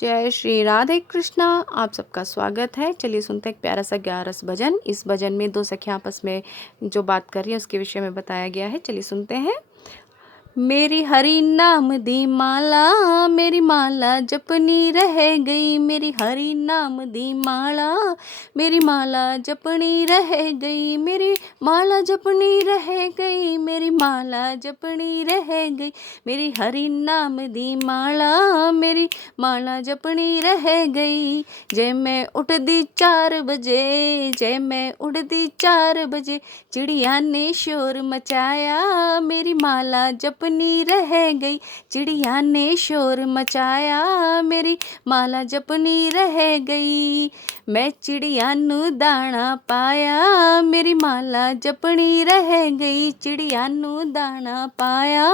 जय श्री राधे कृष्णा। आप सबका स्वागत है। चलिए सुनते हैं एक प्यारा सा 11 भजन। इस भजन में दो सखियां आपस में जो बात कर रही हैं उसके विषय में बताया गया है। चलिए सुनते हैं। मेरी हरि नाम दी माला, मेरी माला जपनी रह गई। मेरी हरि नाम दी माला, मेरी माला जपनी रह गई। मेरी माला जपनी रह गई, मेरी माला जपनी रह गई। मेरी हरि नाम दी माला, मेरी माला जपनी रह गई। जय मैं उठदी 4 बजे, जय मैं उठदी 4 बजे, चिड़िया ने शोर मचाया। मेरी माला जपनी रह गई, चिड़िया ने शोर मचाया। मेरी माला जपनी रह गई। मैं चिड़िया नू दाना पाया, मेरी माला जपनी रह गई। चिड़िया नू दाना पाया,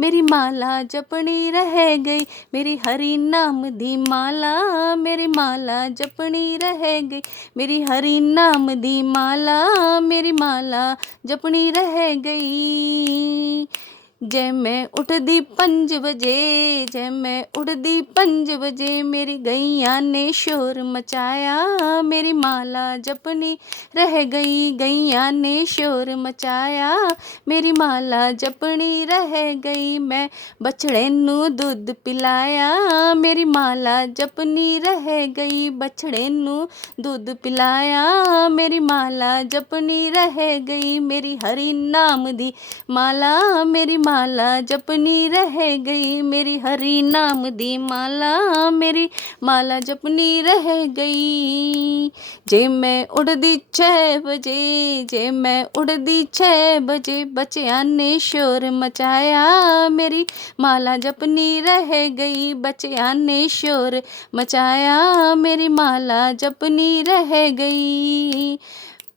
मेरी माला जपनी रह गई। मेरी हरि नाम दी माला, मेरी माला जपनी रह गई। मेरी हरि नाम दी माला, मेरी माला जपनी रह गई। जय मैं उठदी 5 बजे, जय मैं उठदी 5 बजे, मेरी गैया ने शोर मचाया। मेरी माला जपनी रह गई, गैया ने शोर मचाया। मेरी माला जपनी रह गई। मैं बछड़े नू दूध पिलाया, मेरी माला जपनी रह गई। बछड़े नू दूध पिलाया, मेरी माला जपनी रह गई। मेरी हरि नाम दी माला, मेरी माला जपनी रह गई। मेरी हरि नाम दी माला, मेरी माला जपनी रह गई। जे मैं उठदी 6 बजे, जे मैं उठदी 6 बजे, बच्चियां ने शोर मचाया। मेरी माला जपनी रह गई। बच्चियां ने शोर मचाया, मेरी माला जपनी रह गई।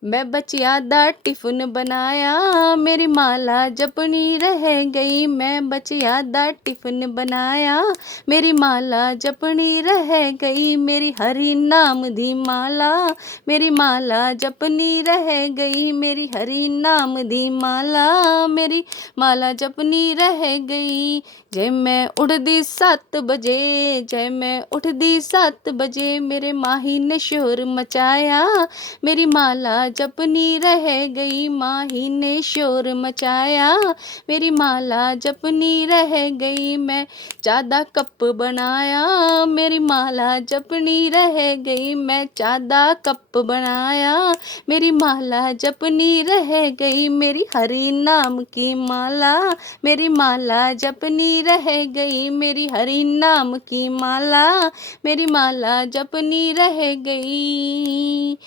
मैं बच्चिया दा टिफिन बनाया, मेरी माला जपनी रह गई। मैं बच्चिया दा टिफिन बनाया, मेरी माला जपनी रह गई। मेरी हरि नाम दी माला, मेरी माला जपनी रह गई। मेरी हरि नाम दी माला, मेरी माला जपनी रह गई। जय मैं उठदी 7 बजे, जय मैं उठदी 7 बजे, मेरे माही ने शोर मचाया। मेरी माला जपनी रह गई। माही ने शोर मचाया, मेरी माला जपनी रह गई। मैं चादा कप बनाया, मेरी माला जपनी रह गई। मैं चादा कप बनाया, मेरी माला जपनी रह गई। मेरी हरि नाम की माला, मेरी माला जपनी रह गई। मेरी हरि नाम की माला, मेरी माला जपनी रह गई।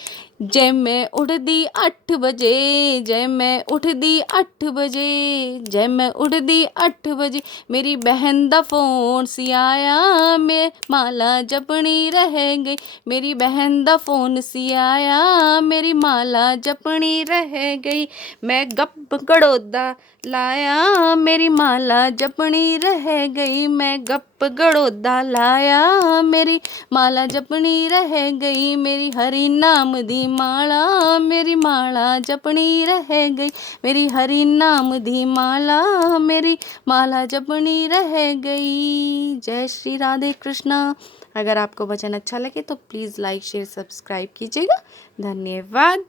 जय मैं उठदी 8 बजे, जय मैं उठदी 8 बजे, जय मैं उठदी 8 बजे, मेरी बहन दा फोन सी आया। मैं माला जपनी रह गई। मेरी बहन दा फोन सी आया, मेरी माला जपनी रह गई। मैं गप गड़ोदा लाया, मेरी माला जपनी रह गई। मैं गप गड़ोदा लाया, मेरी माला जपनी रह गई। मेरी हरि नाम दी माला, मेरी माला जपनी रह गई। मेरी हरि नाम दी माला, मेरी माला जपनी रह गई। जय श्री राधे कृष्णा। अगर आपको भजन अच्छा लगे तो प्लीज़ लाइक शेयर सब्सक्राइब कीजिएगा। धन्यवाद।